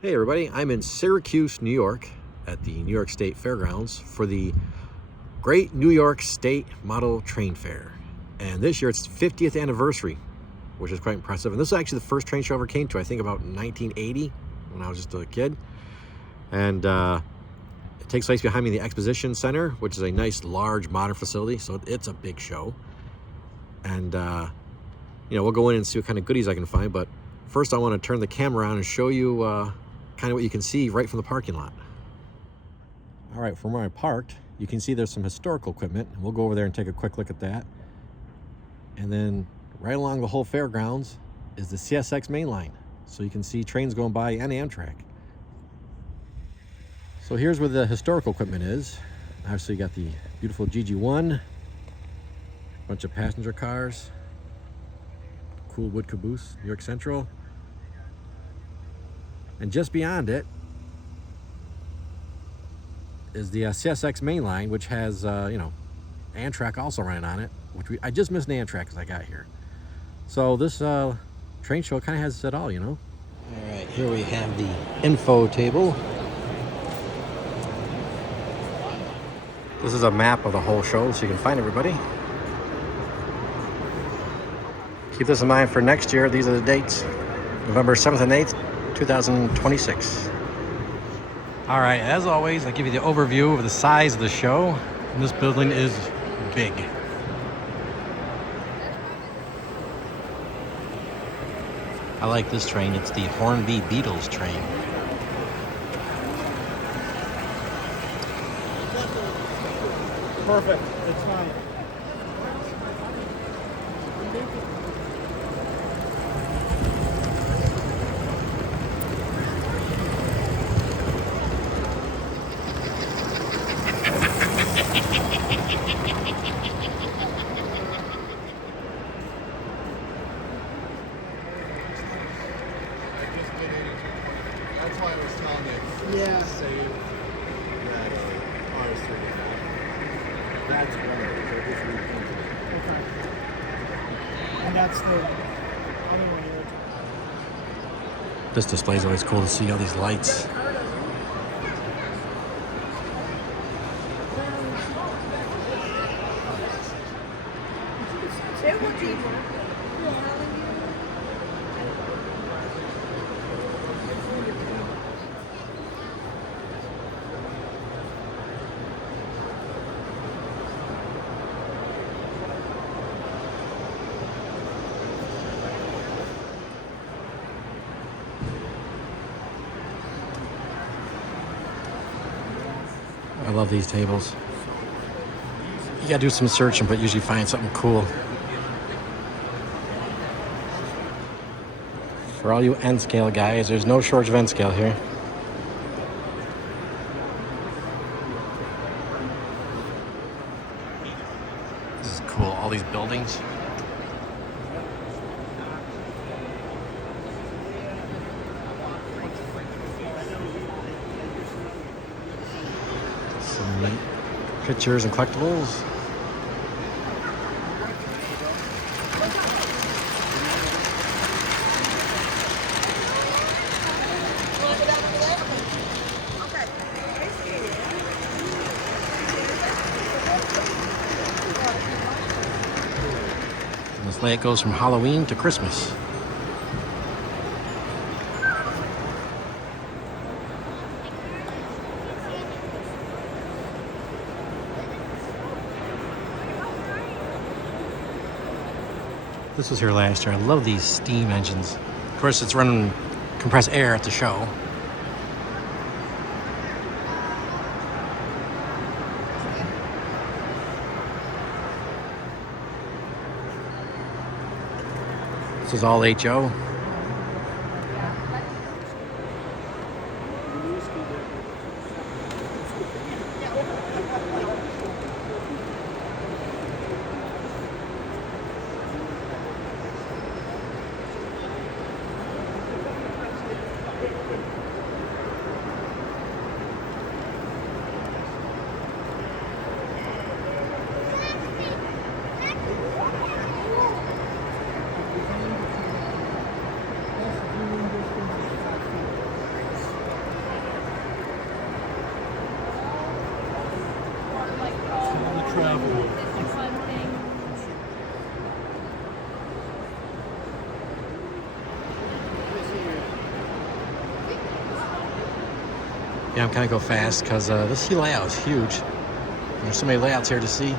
Hey everybody, I'm in Syracuse, New York at the New York State Fairgrounds for the Great New York State Model Train Fair. And this year it's 50th anniversary, which is quite impressive. And this is actually the first train show I ever came to, I think about 1980 when I was just a kid. And it takes place behind me in the Exposition Center, which is a nice, large, modern facility. So it's a big show. And, we'll go in and see what kind of goodies I can find. But first I want to turn the camera around and show you kind of what you can see right from the parking lot. All right, from where I parked, you can see there's some historical equipment. We'll go over there and take a quick look at that. And then right along the whole fairgrounds is the CSX main line. So you can see trains going by and Amtrak. So here's where the historical equipment is. Obviously you got the beautiful GG1, a bunch of passenger cars, cool wood caboose, New York Central. And just beyond it is the CSX main line, which has, Amtrak also running on it, which I just missed an Amtrak as I got here. So this train show kind of has it all, All right, here we have the info table. This is a map of the whole show so you can find everybody. Keep this in mind for next year. These are the dates. November 7th and 8th, 2026. All right, as always, I give you the overview of the size of the show. And this building is big. I like this train. It's the Hornby Beatles train. Perfect. It's fine. That's why I was telling you. Yeah. Save that RS3. That's one of it. Okay. And that's the other one here. This display is always cool to see all these lights. I love these tables. You gotta do some searching, but usually find something cool. For all you N-scale guys, there's no shortage of N-scale here. This is cool, all these buildings. Some neat pictures and collectibles. And this layout goes from Halloween to Christmas. This was here last year. I love these steam engines. Of course, it's running compressed air at the show. This is all HO. Yeah, I'm kind of go fast because this layout is huge. There's so many layouts here to see.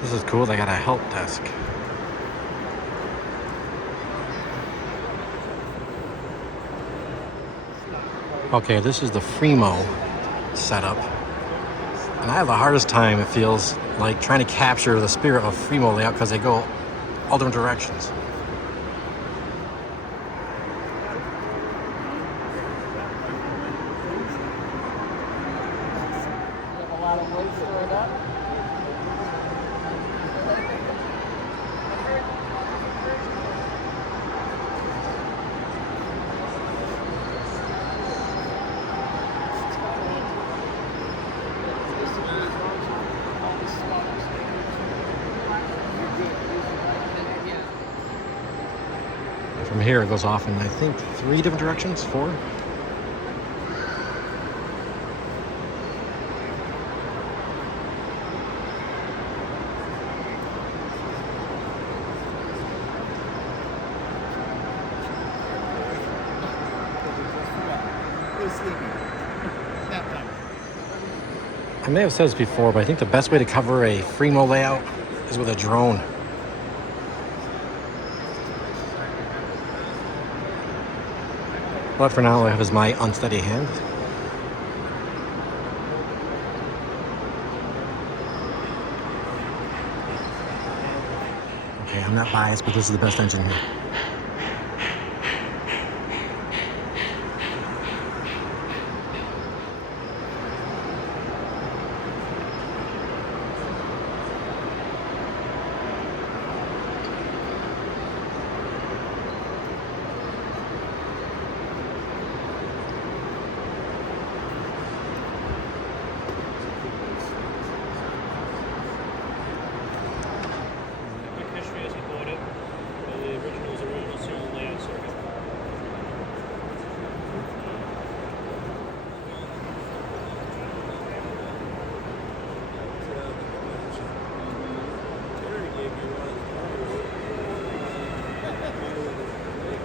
This is cool. They got a help desk. Okay, this is the Freemo setup. And I have the hardest time, it feels like, trying to capture the spirit of Freemo layout because they go all different directions. From here, it goes off in, I think, 3 different directions, 4. I may have said this before, but I think the best way to cover a Freemo layout is with a drone. But for now, all I have is my unsteady hand. Okay, I'm not biased, but this is the best engine here.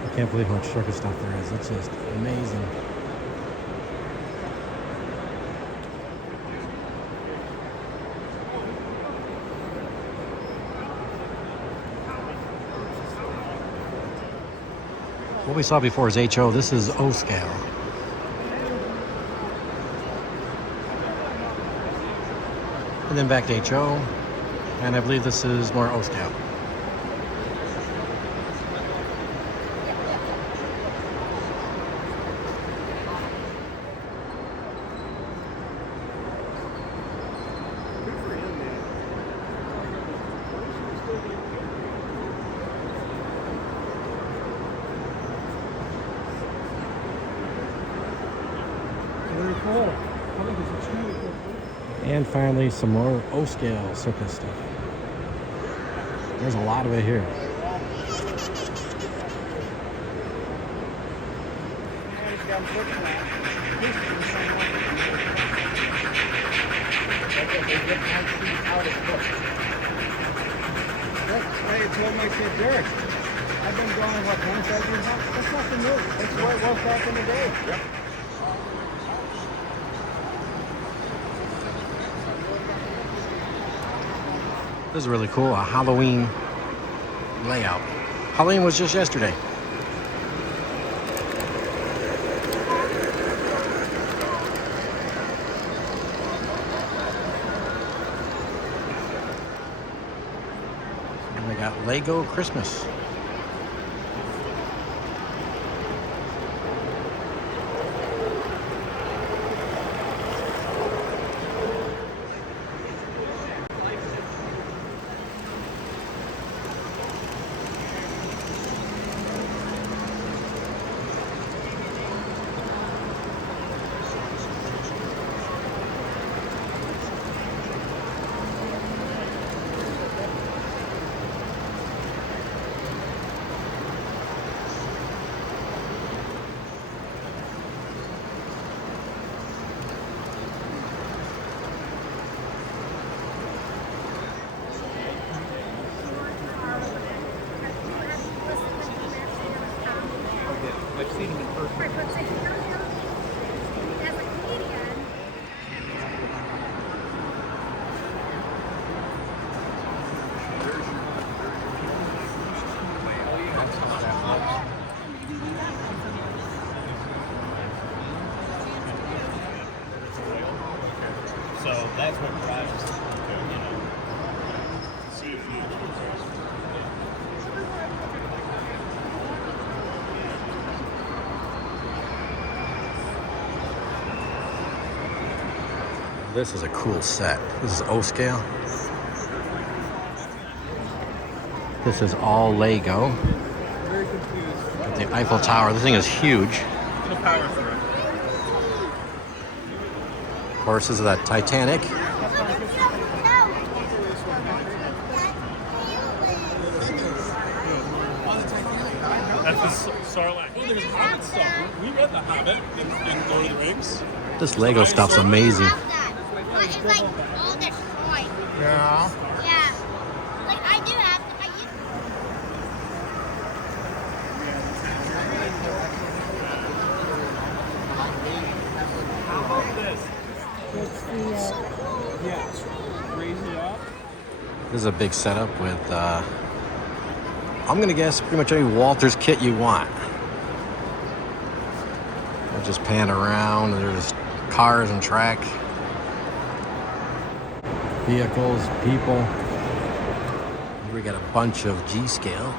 I can't believe how much circus stuff there is. It's just amazing. What we saw before is HO. This is O scale. And then back to HO. And I believe this is more O scale. And finally, some more O-scale circus stuff. There's a lot of it here. I told my kid Derek, I've been going what 25 years now. That's nothing new. That's the way it was back in the day. Yep. This is really cool, a Halloween layout. Halloween was just yesterday. And we got Lego Christmas. I've seen him in person. So that's what drives us to, see if he This is a cool set. This is O-scale. This is all Lego. Very confused. Got the Eiffel Tower. This thing is huge. no power through. Of course, this is that Titanic. That's the Sarlacc. Oh, there's Hobbit stuff. We read The Hobbit in Lord of the Rings. This Lego stuff's amazing. But it's like all destroyed. Yeah. Yeah. Like I do have to, I used How about this? Yeah. Raise it up. This is a big setup with, I'm gonna guess, pretty much any Walters kit you want. We'll just pan around, and there's cars and track. Vehicles, people. Here we got a bunch of G-scale.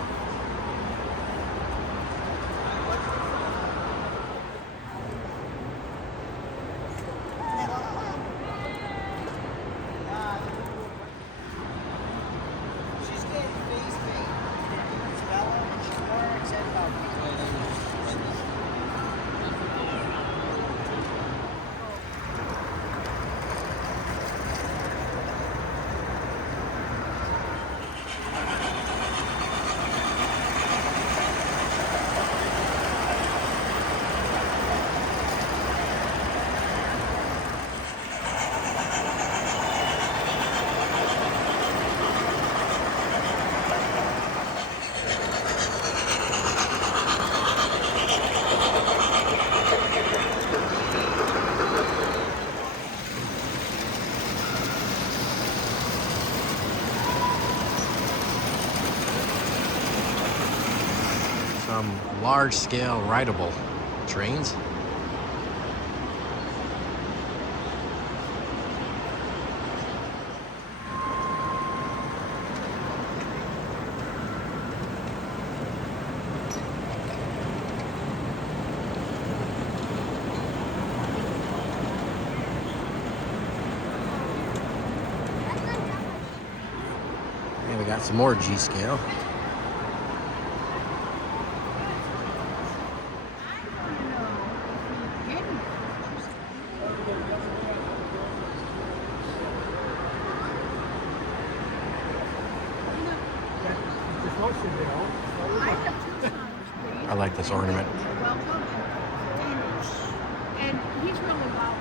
Some large-scale rideable trains. And we got some more G-scale. I like this ornament. Welcome. And he's really wild.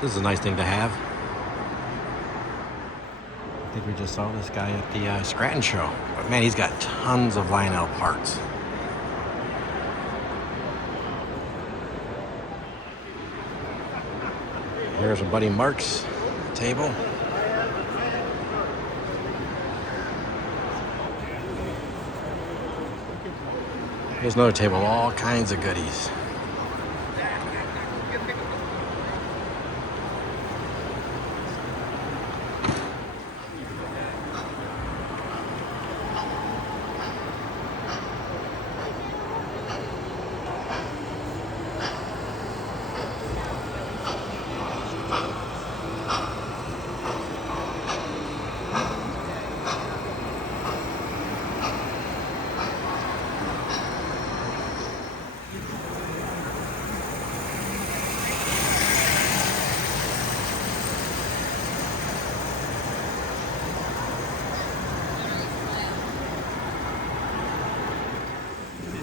This is a nice thing to have. I think we just saw this guy at the Scranton show. But man, he's got tons of Lionel parts. Here's a buddy Mark's table. Here's another table, all kinds of goodies.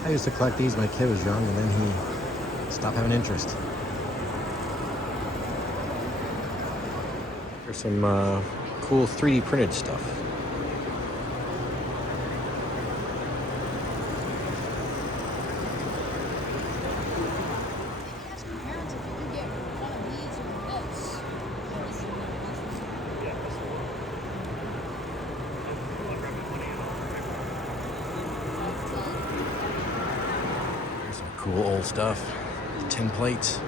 I used to collect these when my kid was young, and then he stopped having interest. There's some cool 3D printed stuff. Cool old stuff. Tin plates.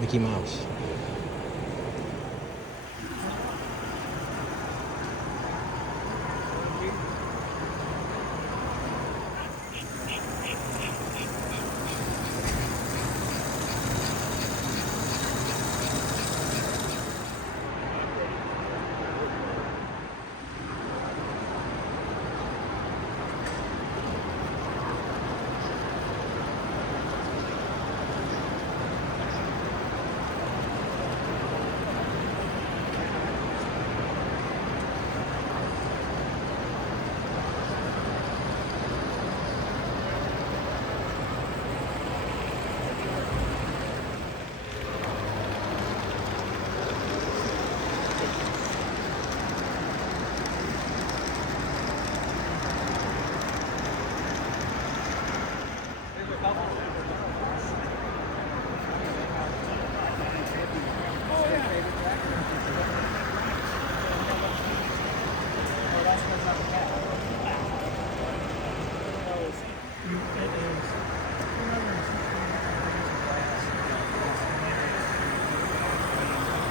Mickey Mouse.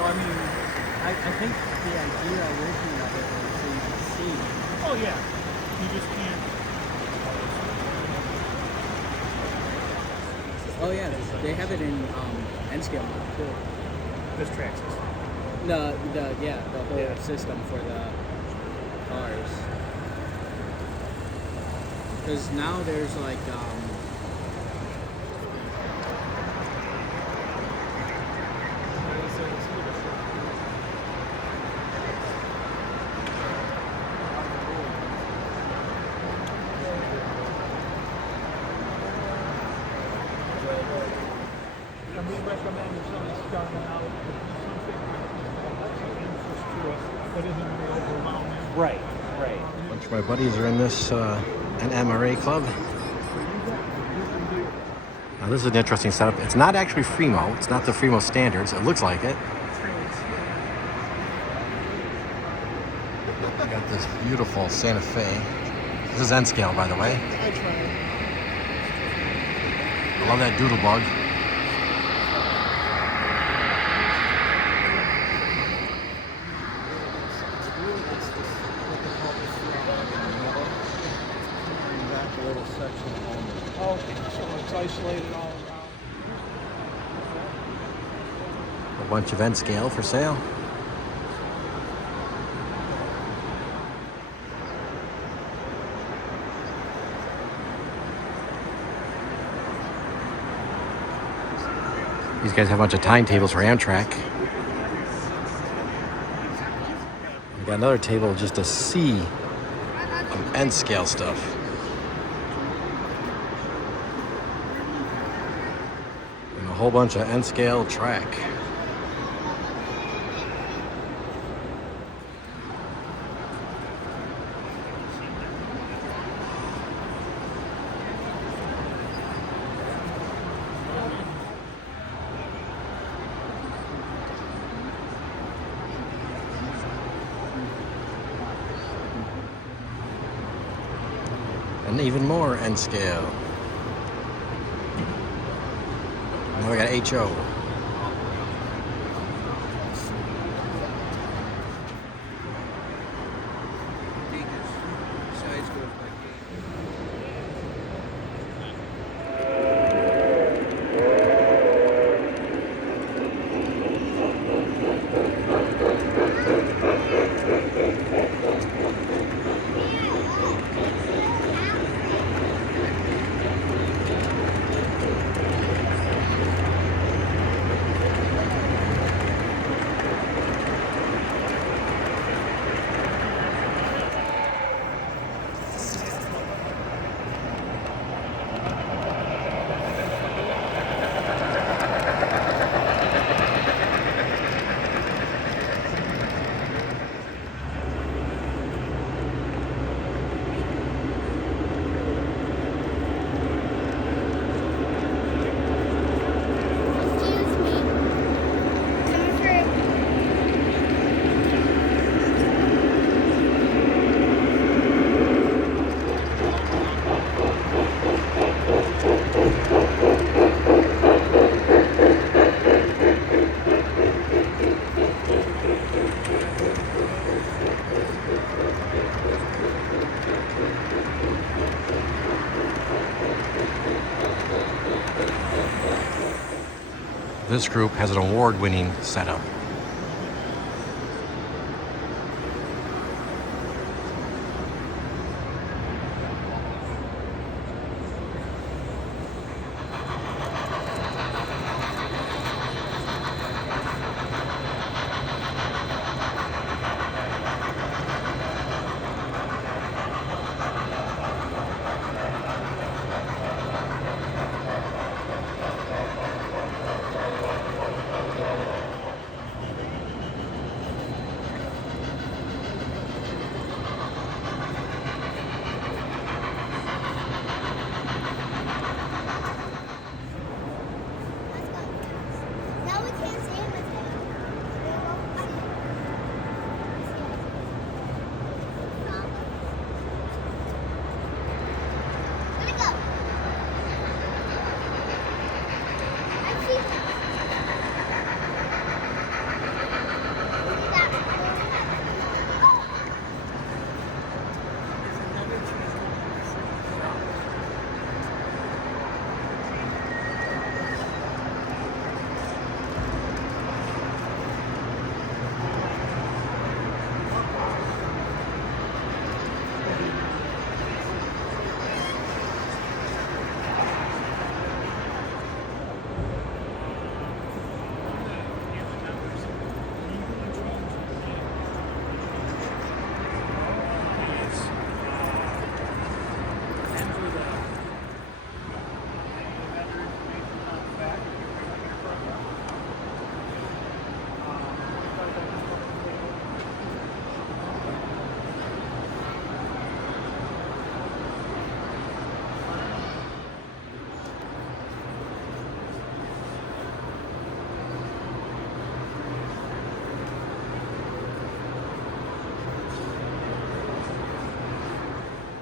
I mean, I think the idea originally of it was so you could see. Oh yeah, you just can't. Oh yeah, they have it in N scale too. This track system. The whole system for the cars. Because now there's like We recommend if somebody's starting out something interest to us that isn't really overwhelming. Right. A bunch of my buddies are in this an MRA club. Now this is an interesting setup. It's not actually Freemo. It's not the Freemo standards. It looks like it. We got this beautiful Santa Fe. This is N scale, by the way. I love that doodle bug. insulated all around. A bunch of N scale for sale. These guys have a bunch of timetables for Amtrak. We got another table just to see some N scale stuff. And a whole bunch of N scale track. And even more N scale. Now we got HO. Excuse me. Come for This group has an award-winning setup. Now we can't see him again. Let me go. I see him.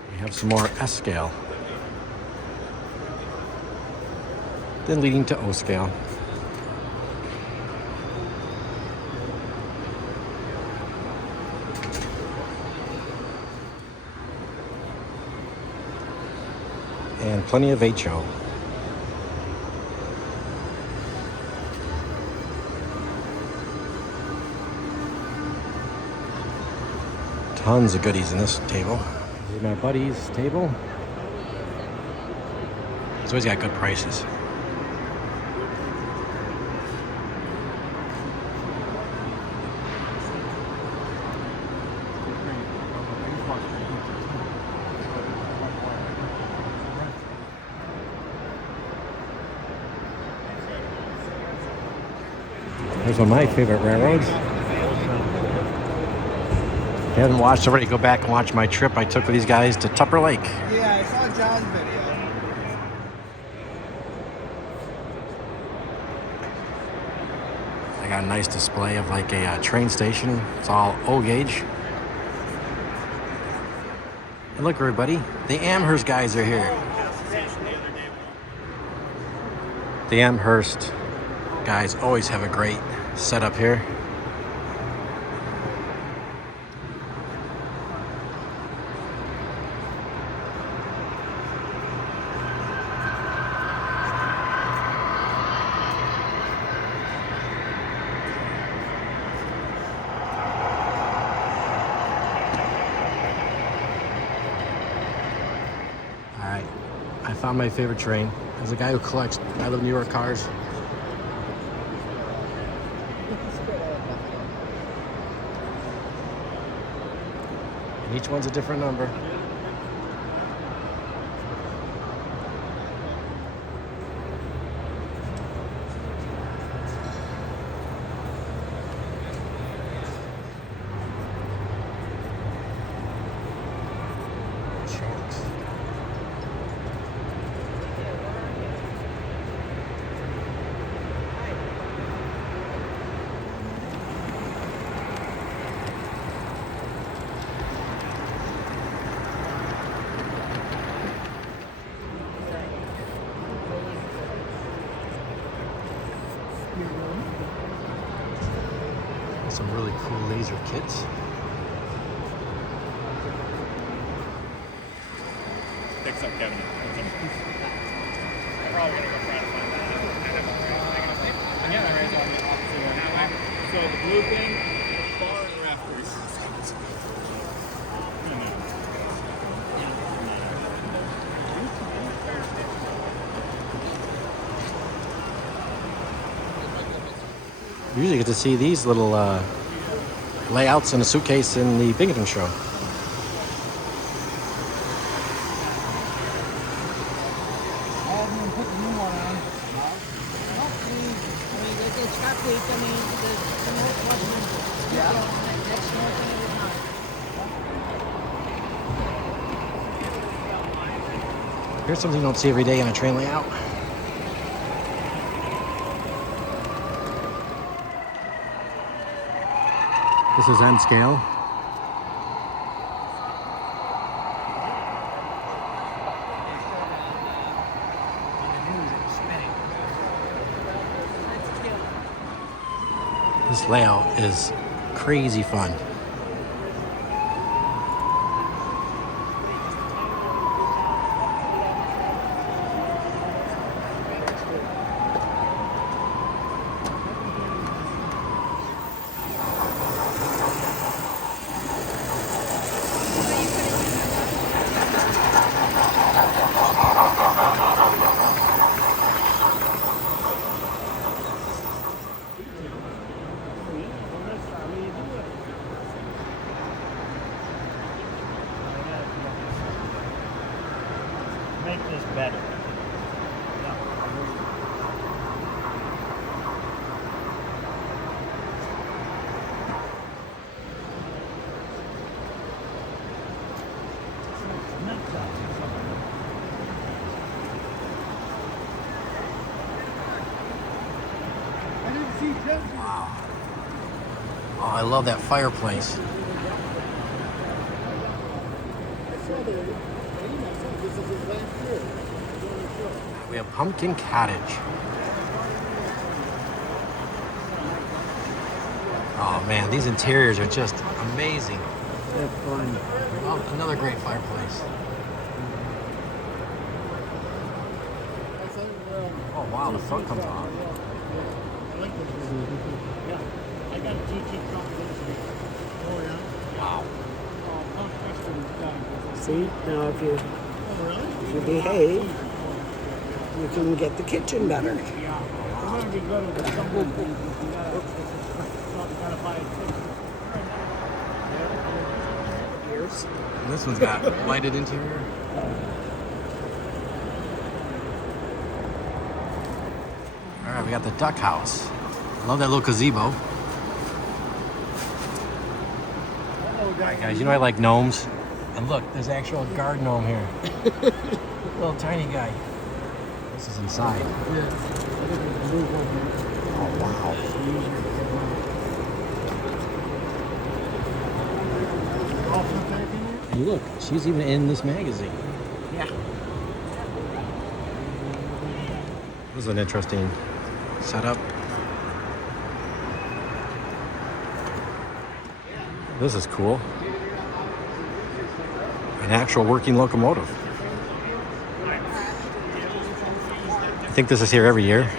We have some more S scale. Then leading to O scale. And plenty of HO. Tons of goodies in this table. This is my buddy's table. He's always got good prices. Here's one of my favorite railroads. If you haven't watched already, go back and watch my trip I took with these guys to Tupper Lake. Yeah, I saw John's video. I got a nice display of like a train station. It's all O gauge. And look, everybody, the Amherst guys are here. The Amherst guys always have a great setup here. All right, I found my favorite train. There's a guy who collects I Love New York cars. And each one's a different number. Sharks. Some really cool laser kits. Picks up Kevin. I'm probably gonna go try to find that out. Yeah, right on the opposite way. So the blue thing, bar and rafters. You usually get to see these little layouts in a suitcase in the Binghamton show. Here's something you don't see every day on a train layout. This is N scale. This layout is crazy fun. Make this better. Wow. Oh, I love that fireplace. We have Pumpkin Cottage. Oh man, these interiors are just amazing. They're fun. Oh, another great fireplace. Oh wow, the front comes off. I got a teaching competition. Oh yeah. Wow. See, now if you behave, you can get the kitchen better. We're gonna be good with some gotta buy a ticket. Here's This one's got lighted interior. All right, we got the duck house. Love that little gazebo. All right, guys, you know I like gnomes. And look, there's actual guard gnome here. Little tiny guy. This is inside. Oh, wow. And look, she's even in this magazine. yeah. This is an interesting setup. This is cool. An actual working locomotive. I think this is here every year.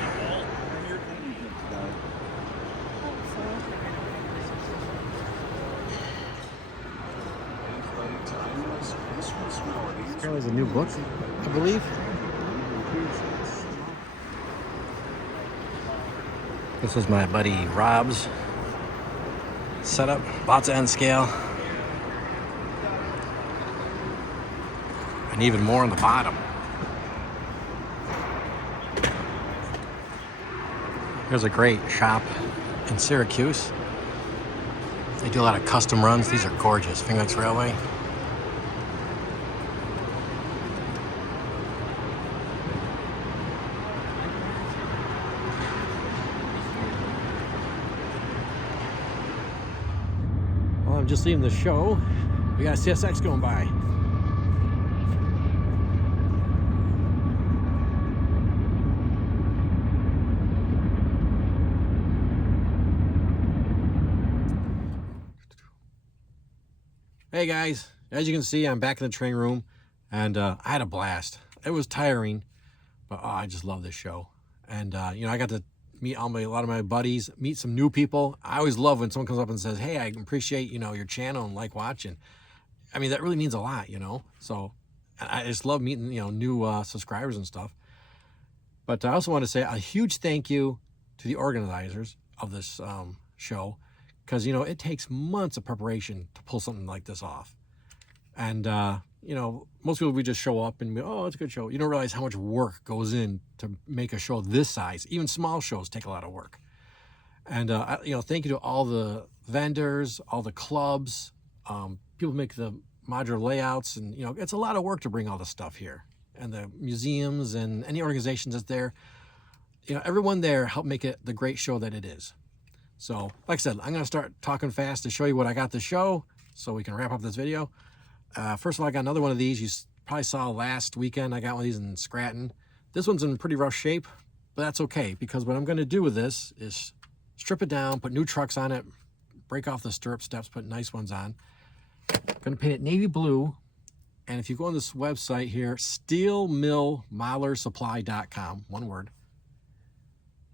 Apparently, it's a new book, I believe. This was my buddy Rob's setup. Lots of N scale. And even more on the bottom. Here's a great shop in Syracuse. They do a lot of custom runs. These are gorgeous. Finger Lakes Railway. Well, I'm just leaving the show. We got a CSX going by. Hey guys, as you can see, I'm back in the train room, and I had a blast. It was tiring, but I just love this show. And you know, I got to meet a lot of my buddies, meet some new people. I always love when someone comes up and says, "Hey, I appreciate your channel and like watching." I mean, that really means a lot, So I just love meeting new subscribers and stuff. But I also want to say a huge thank you to the organizers of this show. Because, it takes months of preparation to pull something like this off. And, most people, we just show up and, oh, it's a good show. You don't realize how much work goes in to make a show this size. Even small shows take a lot of work. And, thank you to all the vendors, all the clubs. People make the modular layouts. And, it's a lot of work to bring all this stuff here. And the museums and any organizations that's there. Everyone there helped make it the great show that it is. So, like I said, I'm going to start talking fast to show you what I got to show so we can wrap up this video. First of all, I got another one of these. You probably saw last weekend. I got one of these in Scranton. This one's in pretty rough shape, but that's okay because what I'm going to do with this is strip it down, put new trucks on it, break off the stirrup steps, put nice ones on. I'm going to paint it navy blue. And if you go on this website here, steelmillmodularsupply.com, one word.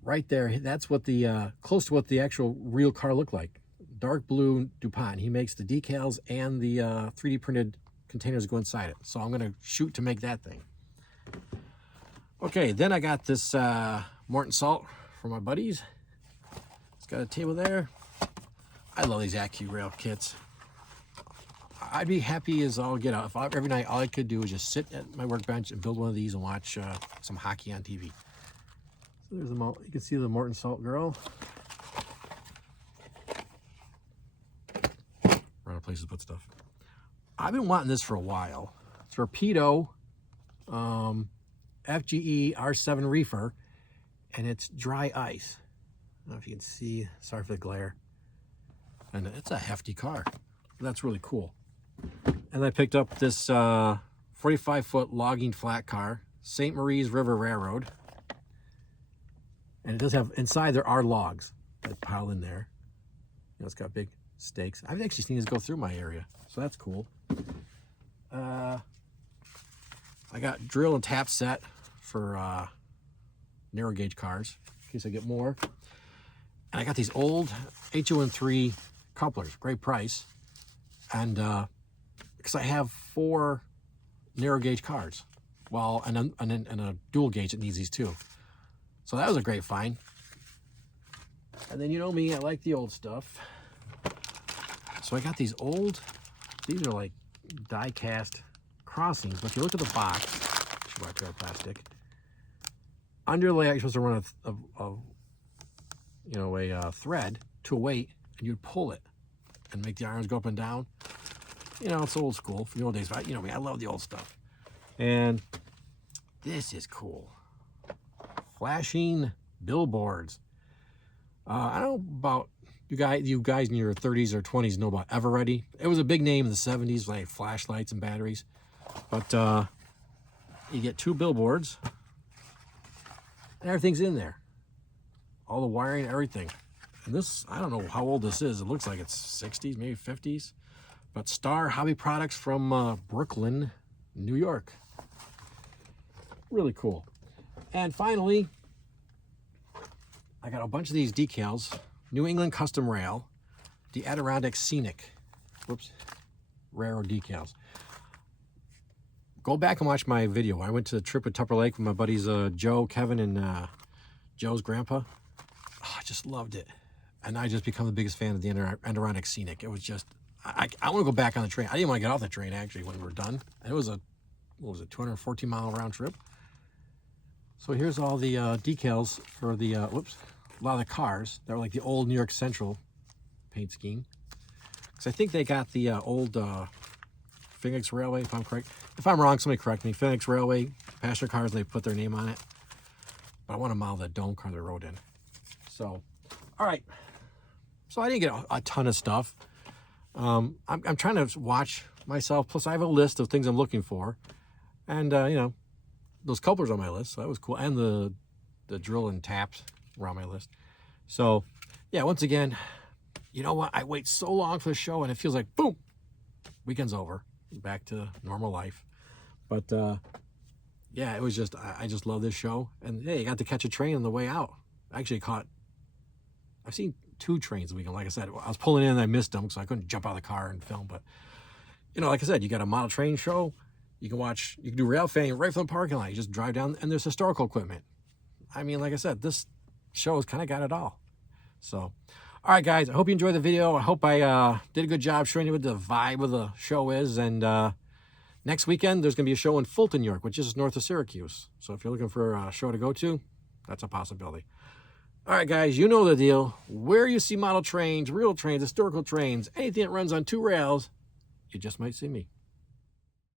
Right there, that's what the close to what the actual real car looked like. Dark blue DuPont. He makes the decals and the 3D printed containers go inside it. So I'm gonna shoot to make that thing. Okay, then I got this Morton salt for my buddies. It's got a table there. I love these AccuRail kits. I'd be happy as all get out. If every night all I could do was just sit at my workbench and build one of these and watch some hockey on TV. There's the you can see the Morton Salt girl. Run out of places to put stuff. I've been wanting this for a while. It's Rapido FGE R7 reefer, and it's dry ice. I don't know if you can see. Sorry for the glare. And it's a hefty car. That's really cool. And I picked up this 45-foot logging flat car, St. Mary's River Railroad. And it does have, inside there are logs that pile in there. It's got big stakes. I've actually seen this go through my area, so that's cool. I got drill and tap set for narrow gauge cars, in case I get more. And I got these old HO3 couplers, great price. And because I have 4 narrow gauge cars. Well, and a dual gauge that needs these too. So that was a great find. And then you know me, I like the old stuff. So I got these old, these are like die cast crossings. But if you look at the box, white pair of plastic, underlay you're supposed to run a thread to a weight, and you'd pull it and make the irons go up and down. You know, it's old school from the old days. But you know me, I love the old stuff. And this is cool. Flashing billboards. I don't know about you guys in your 30s or 20s know about Everready. It was a big name in the 70s, like flashlights and batteries. But you get 2 billboards, and everything's in there. All the wiring, everything. And this, I don't know how old this is. It looks like it's 60s, maybe 50s. But Star Hobby Products from Brooklyn, New York. Really cool. And finally, I got a bunch of these decals. New England Custom Rail, the Adirondack Scenic, railroad decals. Go back and watch my video. I went to the trip with Tupper Lake with my buddies Joe, Kevin, and Joe's grandpa. Oh, I just loved it. And I just become the biggest fan of the Adirondack Scenic. It was just, I want to go back on the train. I didn't want to get off the train, actually, when we were done. And it was a, 214-mile round trip. So here's all the decals for the, a lot of the cars that were like the old New York Central paint scheme. Because I think they got the old Phoenix Railway, if I'm correct. If I'm wrong, somebody correct me. Phoenix Railway passenger cars, they put their name on it. But I want to model that dome car they rode in. So, all right. So I didn't get a ton of stuff. I'm trying to watch myself. Plus, I have a list of things I'm looking for. And, you know, those couplers on my list. So that was cool. And the drill and taps were on my list. So, yeah, once again, you know what? I wait so long for the show, and it feels like, boom, weekend's over. Back to normal life. But, yeah, it was just, I just love this show. And, hey, I got to catch a train on the way out. I actually I've seen 2 trains a weekend. Like I said, I was pulling in and I missed them, so I couldn't jump out of the car and film. But, you know, like I said, you got a model train show. You can do rail fanning right from the parking lot. You just drive down, and there's historical equipment. I mean, like I said, this show has kind of got it all. So, all right, guys, I hope you enjoyed the video. I hope I did a good job showing you what the vibe of the show is. And next weekend, there's going to be a show in Fulton, New York, which is north of Syracuse. So if you're looking for a show to go to, that's a possibility. All right, guys, you know the deal. Where you see model trains, real trains, historical trains, anything that runs on 2 rails, you just might see me.